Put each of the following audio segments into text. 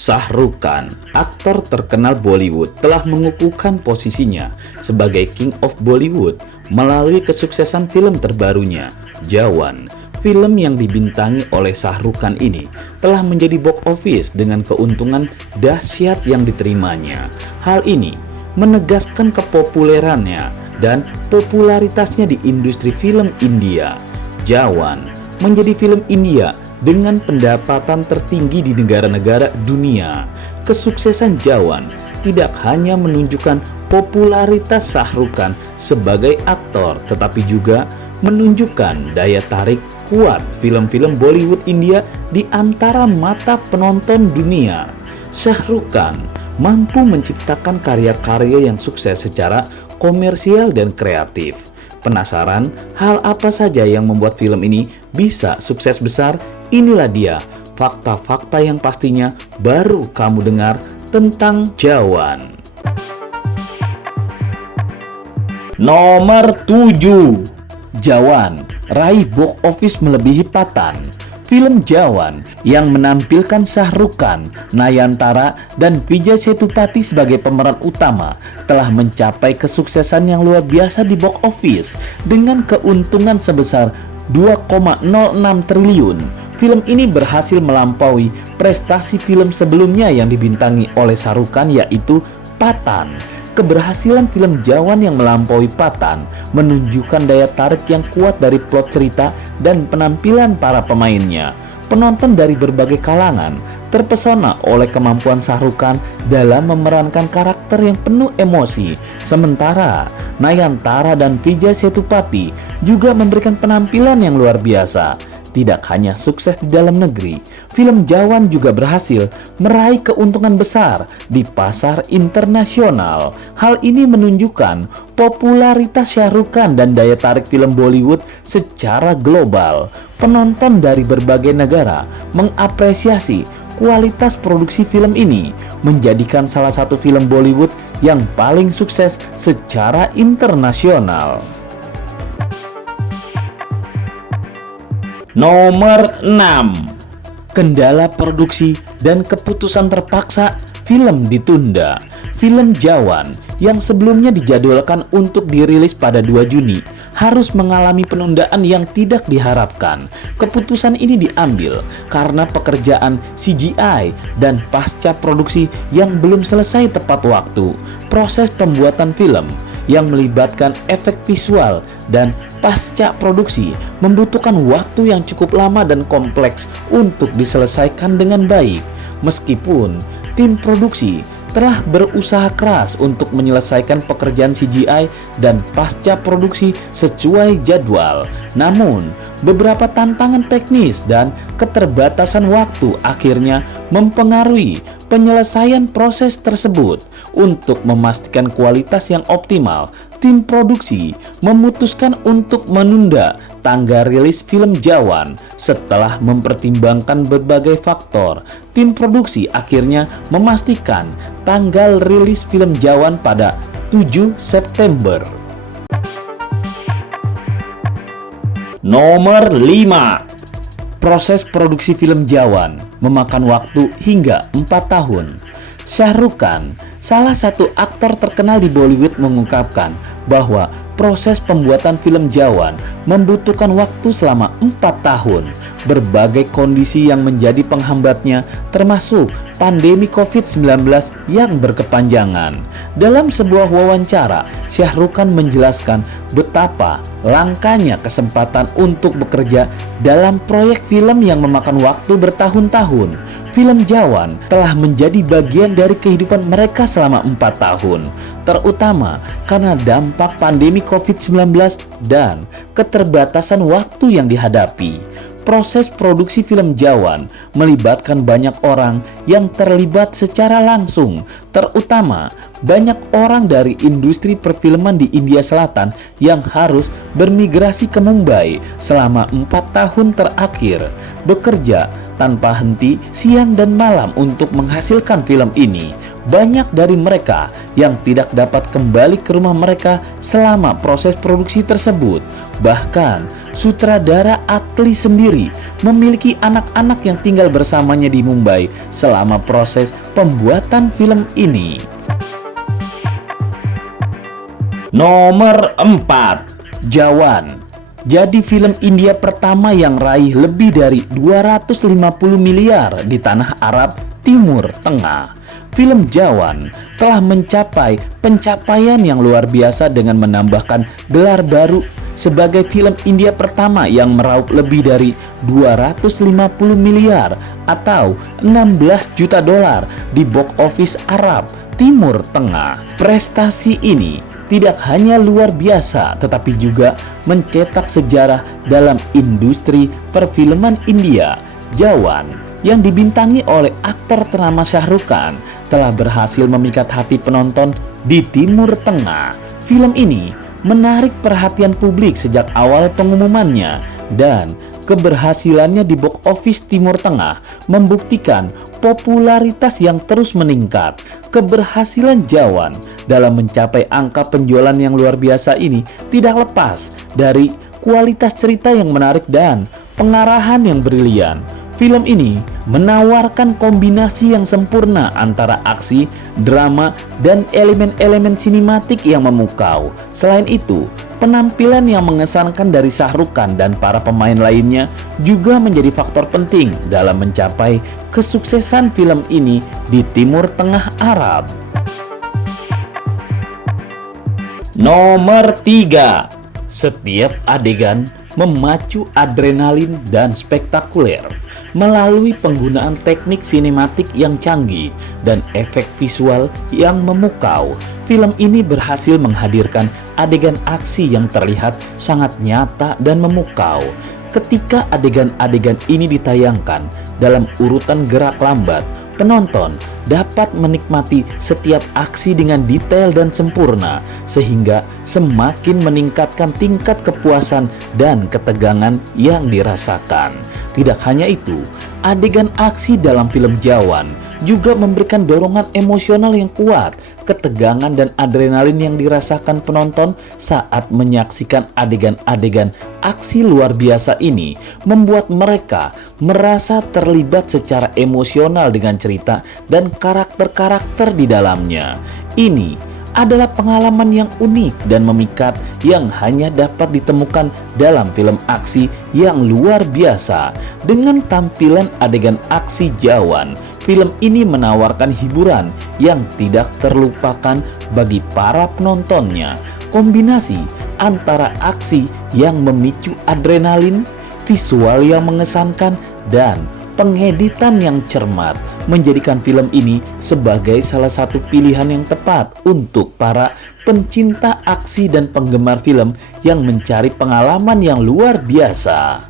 Shah Rukh Khan, aktor terkenal Bollywood, telah mengukuhkan posisinya sebagai King of Bollywood melalui kesuksesan film terbarunya, Jawan. Film yang dibintangi oleh Shah Rukh Khan ini telah menjadi box office dengan keuntungan dahsyat yang diterimanya. Hal ini menegaskan kepopulerannya dan popularitasnya di industri film India. Jawan menjadi film India dengan pendapatan tertinggi di negara-negara dunia. Kesuksesan Jawan tidak hanya menunjukkan popularitas Shah Rukh Khan sebagai aktor, tetapi juga menunjukkan daya tarik kuat film-film Bollywood India di antara mata penonton dunia. Shah Rukh Khan mampu menciptakan karya-karya yang sukses secara komersial dan kreatif. Penasaran hal apa saja yang membuat film ini bisa sukses besar? Inilah dia fakta-fakta yang pastinya baru kamu dengar tentang Jawan. Nomor 7, Jawan raih box office melebihi Pathan. Film Jawan yang menampilkan Shah Rukh Khan, Nayantara, dan Vijay Sethupathi sebagai pemeran utama telah mencapai kesuksesan yang luar biasa di box office dengan keuntungan sebesar 2,06 triliun. Film ini berhasil melampaui prestasi film sebelumnya yang dibintangi oleh Shah Rukh Khan, yaitu Pathan. Keberhasilan film Jawan yang melampaui Pathan menunjukkan daya tarik yang kuat dari plot cerita dan penampilan para pemainnya. Penonton dari berbagai kalangan terpesona oleh kemampuan Shah Rukh Khan dalam memerankan karakter yang penuh emosi. Sementara Nayantara dan Vijay Sethupathi juga memberikan penampilan yang luar biasa. Tidak hanya sukses di dalam negeri, film Jawan juga berhasil meraih keuntungan besar di pasar internasional. Hal ini menunjukkan popularitas Shah Rukh Khan dan daya tarik film Bollywood secara global. Penonton dari berbagai negara mengapresiasi kualitas produksi film ini, menjadikan salah satu film Bollywood yang paling sukses secara internasional. Nomor 6, kendala produksi dan keputusan terpaksa film ditunda. Film Jawan yang sebelumnya dijadwalkan untuk dirilis pada 2 Juni harus mengalami penundaan yang tidak diharapkan. Keputusan ini diambil karena pekerjaan CGI dan pasca produksi yang belum selesai tepat waktu. Proses pembuatan film yang melibatkan efek visual dan pasca produksi membutuhkan waktu yang cukup lama dan kompleks untuk diselesaikan dengan baik. Meskipun tim produksi telah berusaha keras untuk menyelesaikan pekerjaan CGI dan pasca produksi sesuai jadwal, namun beberapa tantangan teknis dan keterbatasan waktu akhirnya mempengaruhi penyelesaian proses tersebut. Untuk memastikan kualitas yang optimal, tim produksi memutuskan untuk menunda tanggal rilis film Jawan. Setelah mempertimbangkan berbagai faktor, tim produksi akhirnya memastikan tanggal rilis film Jawan pada 7 September. Nomor 5, proses produksi film Jawan memakan waktu hingga 4 tahun. Shah Rukh Khan, salah satu aktor terkenal di Bollywood, mengungkapkan bahwa proses pembuatan film Jawan membutuhkan waktu selama 4 tahun. Berbagai kondisi yang menjadi penghambatnya termasuk pandemi COVID-19 yang berkepanjangan. Dalam sebuah wawancara, Shah Rukh Khan menjelaskan betapa langkanya kesempatan untuk bekerja dalam proyek film yang memakan waktu bertahun-tahun. Film Jawan telah menjadi bagian dari kehidupan mereka selama 4 tahun, terutama karena dampak pandemi COVID-19 dan keterbatasan waktu yang dihadapi. Proses produksi film Jawan melibatkan banyak orang yang terlibat secara langsung, Terutama banyak orang dari industri perfilman di India Selatan yang harus bermigrasi ke Mumbai selama 4 tahun terakhir, bekerja tanpa henti siang dan malam untuk menghasilkan film ini. Banyak dari mereka yang tidak dapat kembali ke rumah mereka selama proses produksi tersebut. Bahkan sutradara Atli sendiri memiliki anak-anak yang tinggal bersamanya di Mumbai selama proses pembuatan film ini. Nomor 4, Jawan. Jadi film India pertama yang raih lebih dari 250 miliar di tanah Arab Timur Tengah. Film Jawan telah mencapai pencapaian yang luar biasa dengan menambahkan gelar baru sebagai film India pertama yang meraup lebih dari 250 miliar atau 16 juta dolar di box office Arab Timur Tengah. Prestasi ini tidak hanya luar biasa tetapi juga mencetak sejarah dalam industri perfilman India. Jawan yang dibintangi oleh aktor ternama Shah Rukh Khan telah berhasil memikat hati penonton di Timur Tengah. Film ini menarik perhatian publik sejak awal pengumumannya dan keberhasilannya di box office Timur Tengah membuktikan popularitas yang terus meningkat. Keberhasilan Jawan dalam mencapai angka penjualan yang luar biasa ini tidak lepas dari kualitas cerita yang menarik dan pengarahan yang brilian. Film ini menawarkan kombinasi yang sempurna antara aksi, drama, dan elemen-elemen sinematik yang memukau. Selain itu, penampilan yang mengesankan dari Shah Rukh Khan dan para pemain lainnya juga menjadi faktor penting dalam mencapai kesuksesan film ini di Timur Tengah Arab. Nomor 3, setiap adegan memacu adrenalin dan spektakuler. Melalui penggunaan teknik sinematik yang canggih dan efek visual yang memukau, film ini berhasil menghadirkan adegan aksi yang terlihat sangat nyata dan memukau. Ketika adegan-adegan ini ditayangkan dalam urutan gerak lambat, penonton dapat menikmati setiap aksi dengan detail dan sempurna, sehingga semakin meningkatkan tingkat kepuasan dan ketegangan yang dirasakan. Tidak hanya itu, adegan aksi dalam film Jawan juga memberikan dorongan emosional yang kuat. Ketegangan dan adrenalin yang dirasakan penonton saat menyaksikan adegan-adegan aksi luar biasa ini membuat mereka merasa terlibat secara emosional dengan cerita dan karakter-karakter di dalamnya. Ini adalah pengalaman yang unik dan memikat yang hanya dapat ditemukan dalam film aksi yang luar biasa. Dengan tampilan adegan aksi Jawan, film ini menawarkan hiburan yang tidak terlupakan bagi para penontonnya. Kombinasi antara aksi yang memicu adrenalin, visual yang mengesankan, dan pengeditan yang cermat menjadikan film ini sebagai salah satu pilihan yang tepat untuk para pencinta aksi dan penggemar film yang mencari pengalaman yang luar biasa.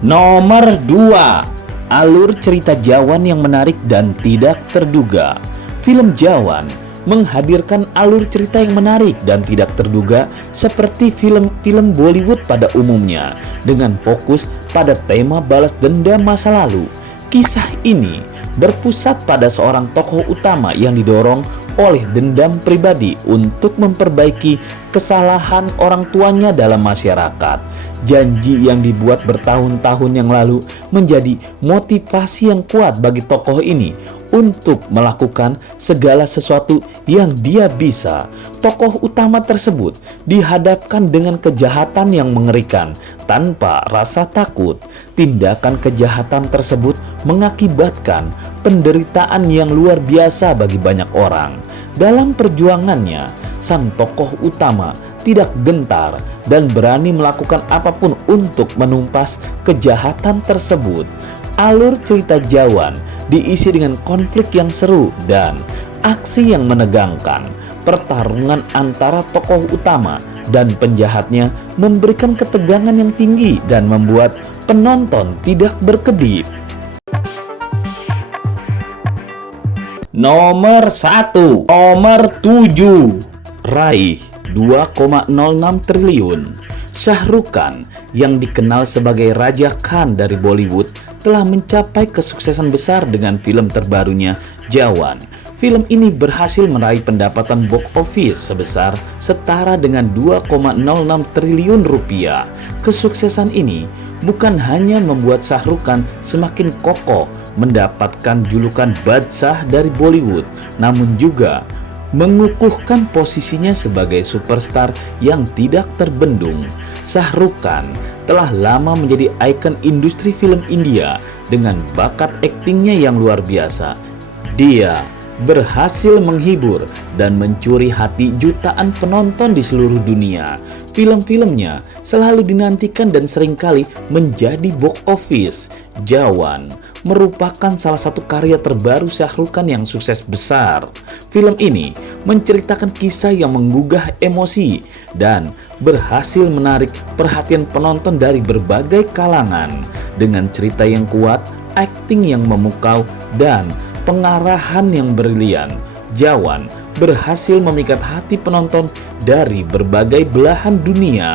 Nomor 2, alur cerita Jawan yang menarik dan tidak terduga. Film Jawan menghadirkan alur cerita yang menarik dan tidak terduga seperti film-film Bollywood pada umumnya, dengan fokus pada tema balas dendam masa lalu. Kisah ini berpusat pada seorang tokoh utama yang didorong oleh dendam pribadi untuk memperbaiki kesalahan orang tuanya dalam masyarakat. Janji yang dibuat bertahun-tahun yang lalu menjadi motivasi yang kuat bagi tokoh ini untuk melakukan segala sesuatu yang dia bisa. Tokoh utama tersebut dihadapkan dengan kejahatan yang mengerikan tanpa rasa takut. Tindakan kejahatan tersebut mengakibatkan penderitaan yang luar biasa bagi banyak orang. Dalam perjuangannya, sang tokoh utama tidak gentar dan berani melakukan apapun untuk menumpas kejahatan tersebut. Alur cerita Jawan diisi dengan konflik yang seru dan aksi yang menegangkan. Pertarungan antara tokoh utama dan penjahatnya memberikan ketegangan yang tinggi dan membuat penonton tidak berkedip. Nomor 1, nomor 7, raih 2,06 triliun. Shah Rukh Khan yang dikenal sebagai Raja Khan dari Bollywood telah mencapai kesuksesan besar dengan film terbarunya Jawan. Film ini berhasil meraih pendapatan box office sebesar setara dengan 2,06 triliun rupiah. Kesuksesan ini bukan hanya membuat Shah Rukh Khan semakin kokoh mendapatkan julukan Badshah dari Bollywood, namun juga mengukuhkan posisinya sebagai superstar yang tidak terbendung. Shah Rukh Khan telah lama menjadi ikon industri film India dengan bakat aktingnya yang luar biasa. Dia berhasil menghibur dan mencuri hati jutaan penonton di seluruh dunia. Film-filmnya selalu dinantikan dan seringkali menjadi box office. Jawan merupakan salah satu karya terbaru Shah Rukh Khan yang sukses besar. Film ini menceritakan kisah yang menggugah emosi dan berhasil menarik perhatian penonton dari berbagai kalangan. Dengan cerita yang kuat, akting yang memukau, dan pengarahan yang brilian, Jawan berhasil memikat hati penonton dari berbagai belahan dunia.